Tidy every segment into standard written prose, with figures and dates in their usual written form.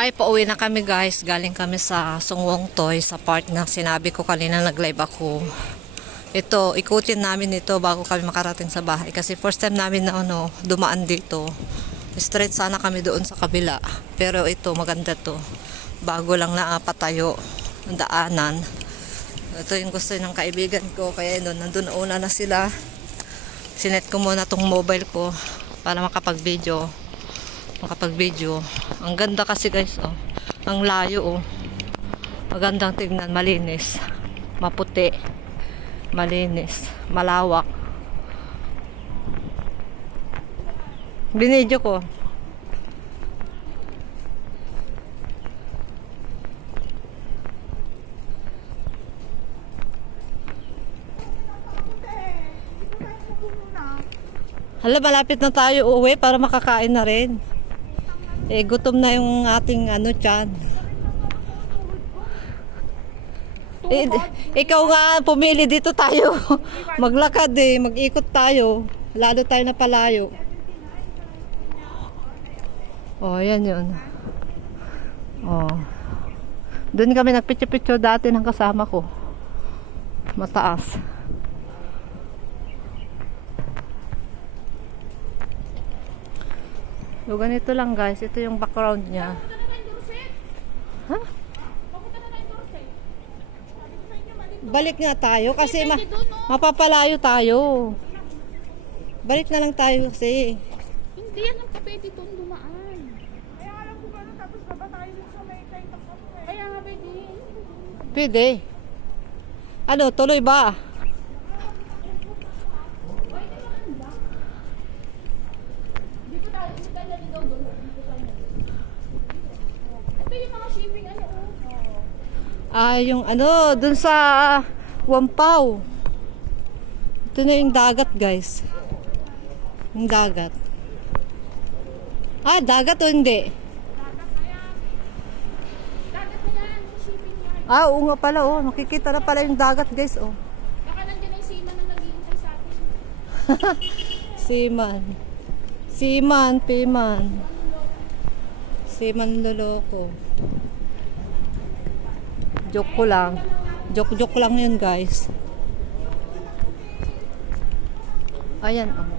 Ay, pauwi na kami guys. Galing kami sa Sungwong Toy, sa park na sinabi ko kanina nag-live ako. Ito, ikutin namin ito bago kami makarating sa bahay. Kasi first time namin na dumaan dito. Straight sana kami doon sa kabila. Pero ito, maganda to. Bago lang na patayo ang daanan. Ito yung gusto ng kaibigan ko. Kaya nandun una na sila. Sinet ko muna tong mobile ko para makapag-video. Ang ganda kasi guys, oh. Ang layo, oh. Magandang tignan, malinis, maputi, malinis, malawak. Binidyo ko. Hala, malapit na tayo uwi para makakain na rin. Eh, gutom na yung ating tiyan. Ikaw nga pumili, dito tayo. Maglakad mag-ikot tayo. Lalo tayo na palayo. Oh, yan yun. Oh. Doon kami nagpicture-picture dati ng kasama ko. Mataas. So, ganito lang guys. Ito yung background niya. Ha? Balik nga tayo kasi mapapalayo tayo. Balik na lang tayo kasi. Hindi yan ang kapete doon dumaan. Kaya alam ko ba tapos baba tayo sa may kain tapos kaya nga pwede. Pwede. Ano, tuloy ba? Yung dun sa Wampaw. Ito na yung dagat guys. Yung dagat. Dagat o hindi? Oo nga pala, oh. Nakikita na pala yung dagat guys, oh. Baka nandiyan ay seaman na nag-iintay sa atin. Seaman loloko. Joke ko lang. Joke lang yun guys. Ayan, oh.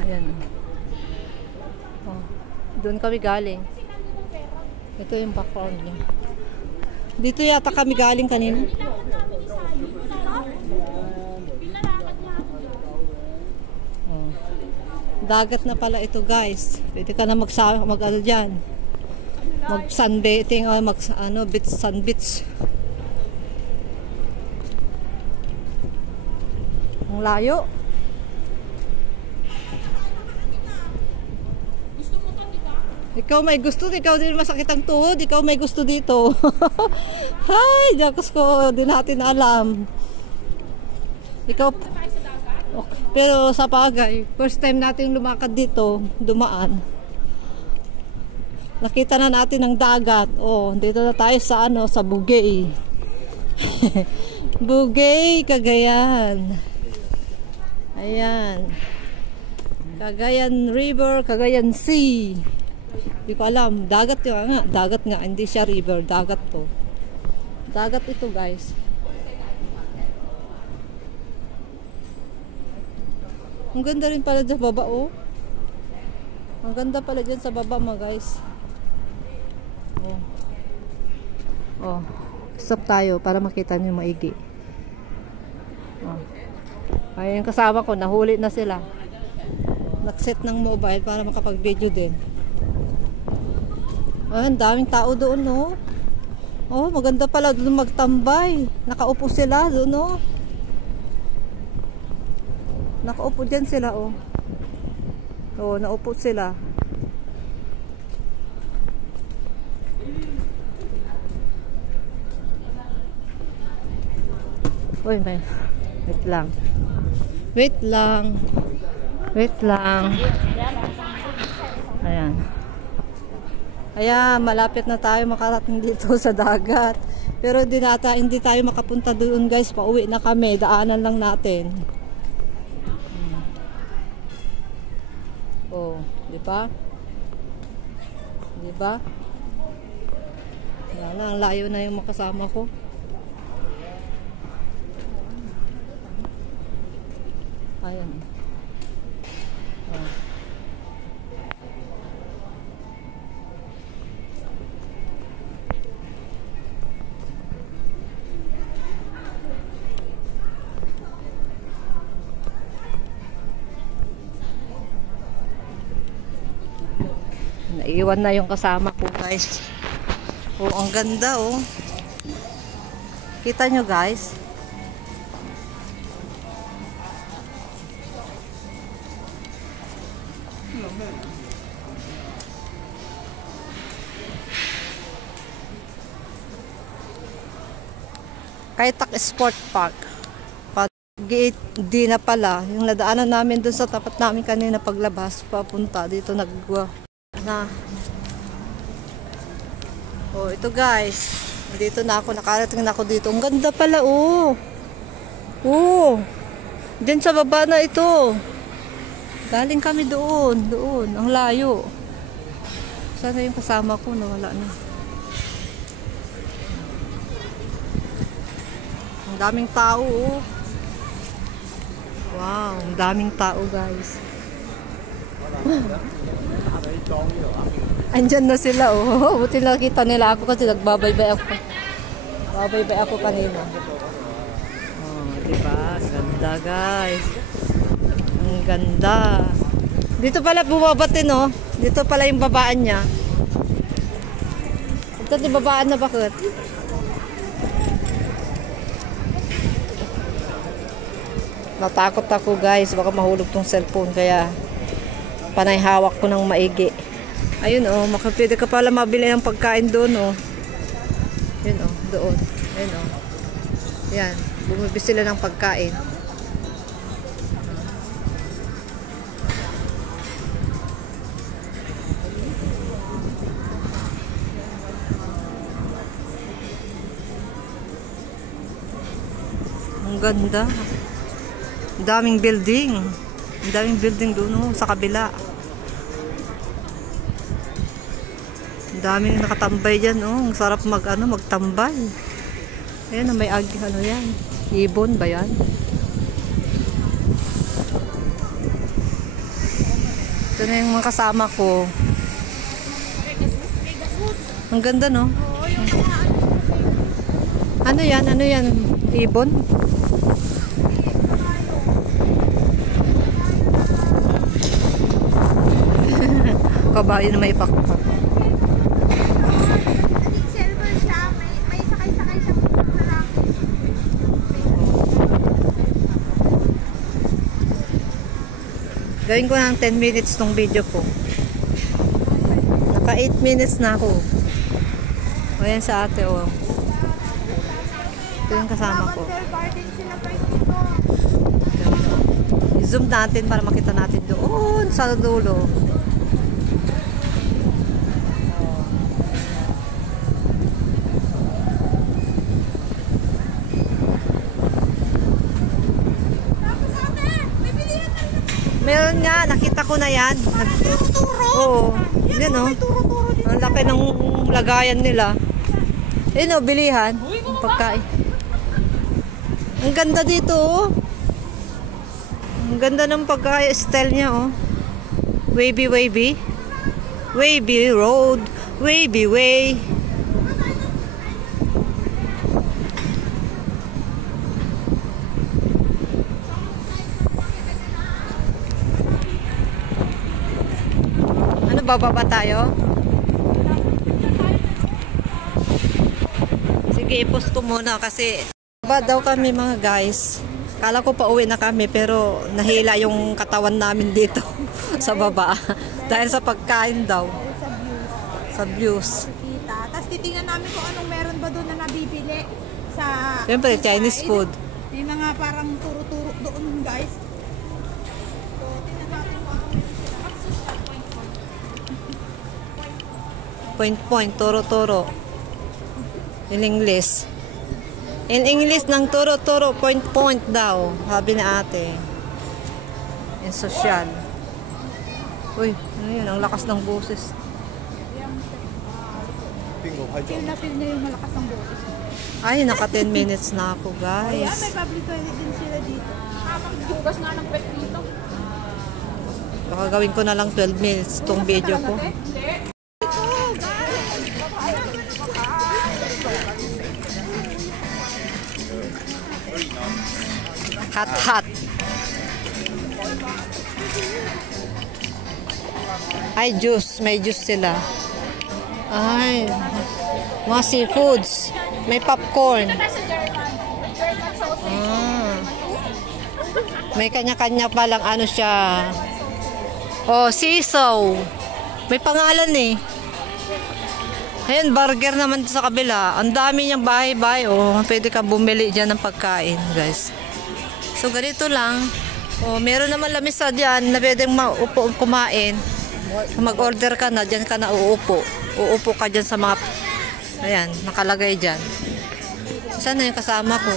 Ayan, oh. Doon kami galing. Ito yung background niya. Dito yata kami galing kanina. Oh. Dagat na pala ito guys. Pwede ka na mag-ano dyan. Mag-sunbathing o sun beach. Ang layo. Ikaw may gusto, ikaw din masakit ang tuhod, ikaw may gusto dito. Hay, Diyos ko, di natin alam. Ikaw, okay. Pero sa bagay, first time natin lumakad dito, dumaan. Nakita na natin ang dagat. Oh, dito na tayo sa sa Bugay. Bugay, Cagayan. Ayan. Cagayan River, Cagayan Sea. Hindi ko alam. Dagat yun nga. Dagat nga. Hindi siya river. Dagat to. Dagat ito guys. Ang ganda rin pala dyan baba, oh. Ang ganda pala dyan sa baba mga guys. Oh. Stop tayo para makita niyo maigi. Oh. Ayun yung kasama ko, nahuli na sila. Nag-set ng mobile para makapag-video din. Ang daming tao doon, no? Oh, maganda pala doon magtambay. Nakaupo sila doon, no? Nakaupo dyan sila, oh. Oh, naupo sila. Uy, may. Wait lang. Ayan. Ayan, malapit na tayo makarating dito sa dagat. Pero hindi tayo makapunta doon guys. Pauwi na kami. Daanan lang natin. Oh, di ba? Diba? Wala na, ang layo na yung makasama ko. Ayan. Oh. Naiwan na yung kasama ko, guys. Oh, ang ganda, oh. Kita nyo, guys. Kaitak Sport Park. Pag gate D na pala, yung nadaanan namin dun sa tapat namin kanina paglabas, papunta dito na. Oh, ito guys. Dito na ako, nakarating na ako dito. Ang ganda pala, oh. Oh. Diyan sa baba na ito. Galing kami doon. Ang layo. Sana yung kasama ko, nawala na. Ang daming tao, oh. Wow, ang daming tao, guys. Andyan na sila, oh. Buti nakita nila ako kasi nagbabaybay ako. Babaybay ako kanina. Oh, diba? Ganda, guys. Ang ganda. Dito pala bumabatin, oh. Dito pala yung babaan niya. Ito yung babaan na bakit? Natakot ako, guys. Baka mahulog tong cellphone. Kaya panay hawak ko ng maigi. Ayun, oh, makapwede ka pala mabili ng pagkain doon, oh. Yun, oh, doon. Ayun, oh. Yan, bumibili sila ng pagkain. Ang ganda. Ang daming building. Ang daming building doon, oh, sa kabila. Daming nakatambay dyan, oh. Ang sarap magtambay. Ayan, may agi, ano yan? Ibon ba yan? Ito na yung mga kasama ko. Ang ganda, no? Ano yan? Ano yan? Ibon? Kabayo na may ipakpak. Gawin ko ng 10 minutes tong video ko. Naka 8 minutes na ako. O yan sa ate, o. Ito yung kasama ko. I-zoom natin para makita natin doon sa dulo. Meron nga, nakita ko na yan. Oo. Yan, oh. Ang laki ng lagayan nila. Yan, oh, bilihan. Ang pagkain. Ang ganda dito, oh. Ang ganda ng pagkain. Style niya, oh. Wavy, wavy. Wavy road. Wavy way. Bababa tayo. Sige, i-post ko muna kasi baba daw kami, mga guys. Kala ko pa uwi na kami pero nahila yung katawan namin dito sa baba. Dahil sa pagkain daw. Sa views. Tapos titingnan namin kung anong meron ba doon na nabibili sa siyempre, Chinese food. May mga parang turo-turo doon, guys. Point, toro-toro. In English. In English ng toro-toro, point daw. Sabi na ate. In social. Uy, ano yun? Ang lakas ng boses. Feel na feel niya yung malakas ang boses. Ay, naka 10 minutes na ako, Ayan, guys. may public toilet din sila dito. Hugas nga ng pet dito. Baka gawin ko na lang 12 minutes tong video ko. Hot, hot. Ay, juice. May juice sila. Ay, mga seafoods. May popcorn. Ah. May kanya-kanya palang ano siya. Oh, sisaw. May pangalan eh. Ayun, burger naman sa kabila. Ang dami niyang bahay-bahay. Oh, pwede ka bumili dyan ng pagkain, guys. So, ganito lang. Oh, meron naman lamesa dyan na pwedeng maupo kumain. Mag-order ka na, dyan ka na uupo. Uupo ka dyan sa mga, ayan, nakalagay dyan. Saan na yung kasama ko?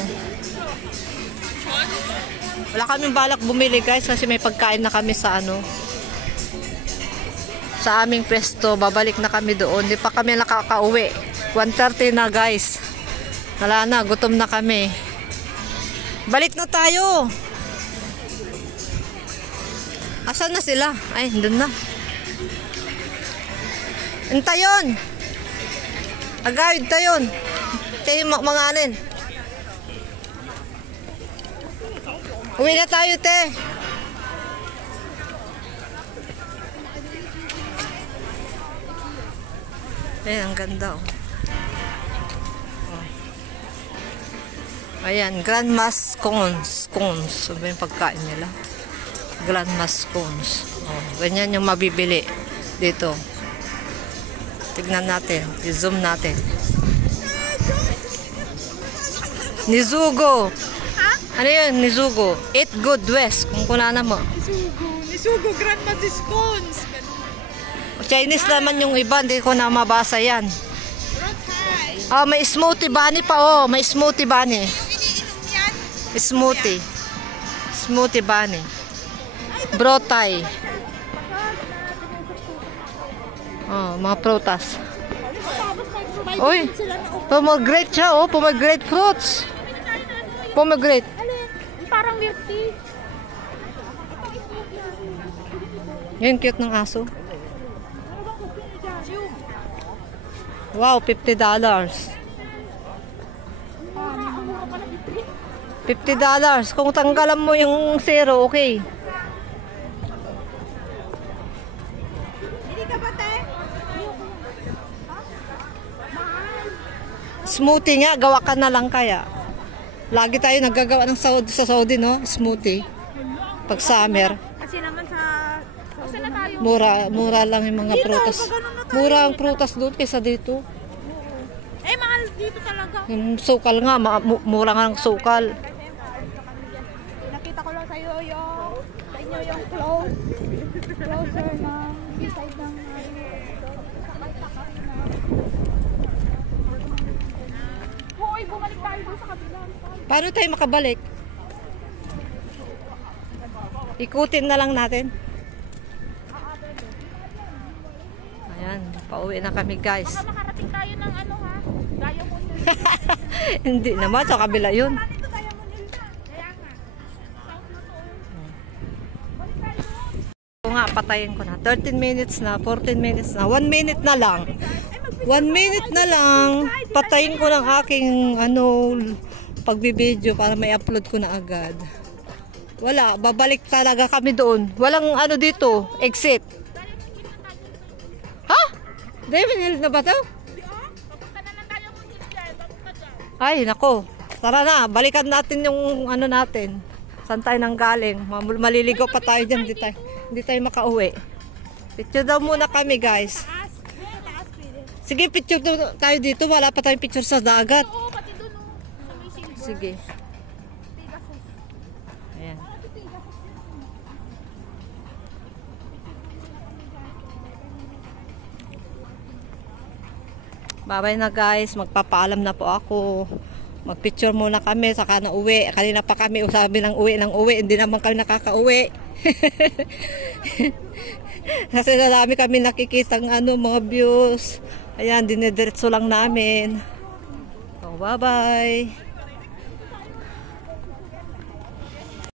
Wala kaming balak bumili, guys, kasi may pagkain na kami sa ano, sa aming pwesto. Babalik na kami doon. Di pa kami nakakauwi. 1:30 na, guys. Wala na, gutom na kami. Balik na tayo. Asan na sila? Ay, doon na. Tayon. Agawid tayon. Kayo mga anin. Uwi na tayo, te. Ayan, ang ganda, oh. Ayan, grandmas scones. Scones. Ano ba yung pagkain nila? Grandmas scones. Oh, ganyan yung mabibili dito. Tignan natin. I-zoom natin. Nizugo. Ano yun? Nizugo. Eat good west. Kung kunana mo. Nisugo grandma's scones. Chinese naman yung iba. Hindi ko na mabasa yan. Oh, may smoothie bunny pa. Oh, may smoothie bunny. Smoothie. Smoothie bunny. Brotay. Oh, mga prutas. Uy, pomegranate siya, oh, pomegranate fruits. Pomegranate. Parang milk tea. Yan, cute ng aso. Wow, $50. $50. Kung tanggalan mo yung zero, okay. Hindi ka ba, te? Smoothie nga, gawa ka na lang kaya. Lagi tayo naggagawa ng sa Saudi, no? Smoothie. Pag summer. Kasi naman sa... Kasi na tayo. Mura lang yung mga prutas. Mura ang prutas doon kaysa dito. Eh, mahal dito talaga. Yung sukal nga, mura nga ang sukal. Nakita ko lang sa'yo yung... Sa inyo yung closer na side ng... Hoy, bumalik tayo doon sa kabila. Paano tayo makabalik? Ikutin na lang natin. Ayan, pauwi na kami, guys. Baka makarating tayo ng ano, ha? Gaya mo nila. Hindi naman, sa kabila yun. Dito gaya mo nila. Kaya nga. South na to. Balik tayo doon. Oo nga, patayin ko na. 13 minutes na, 14 minutes na. 1 minute na lang. 1 minute na lang. Patayin ko ng aking pagbibideo para may upload ko na agad. Wala, babalik talaga kami doon. Walang ano dito, exit. Ha? David, na ba ito? Papunta na lang tayo mo nila. Papunta dyan. Ay, nako. Tara na, balikan natin yung ano natin. Saan tayo nang galing? Maliligaw pa tayo dyan. Hindi tayo makauwi. Picture daw muna kami, guys. Taas. Taas, pwede. Sige, picture tayo dito. Wala pa tayong picture sa dagat. Oo, pati doon, oh. Sa may silver. Sige. Ayan. Bye-bye na, guys. Magpapaalam na po ako. Magpicture muna kami, saka na uwi. Kanina pa kami usabi ng uwi. Hindi naman kami nakakauwi. Kasi nadami kami nakikita ng mga views. Ayan, dinediretso lang namin. So, bye-bye.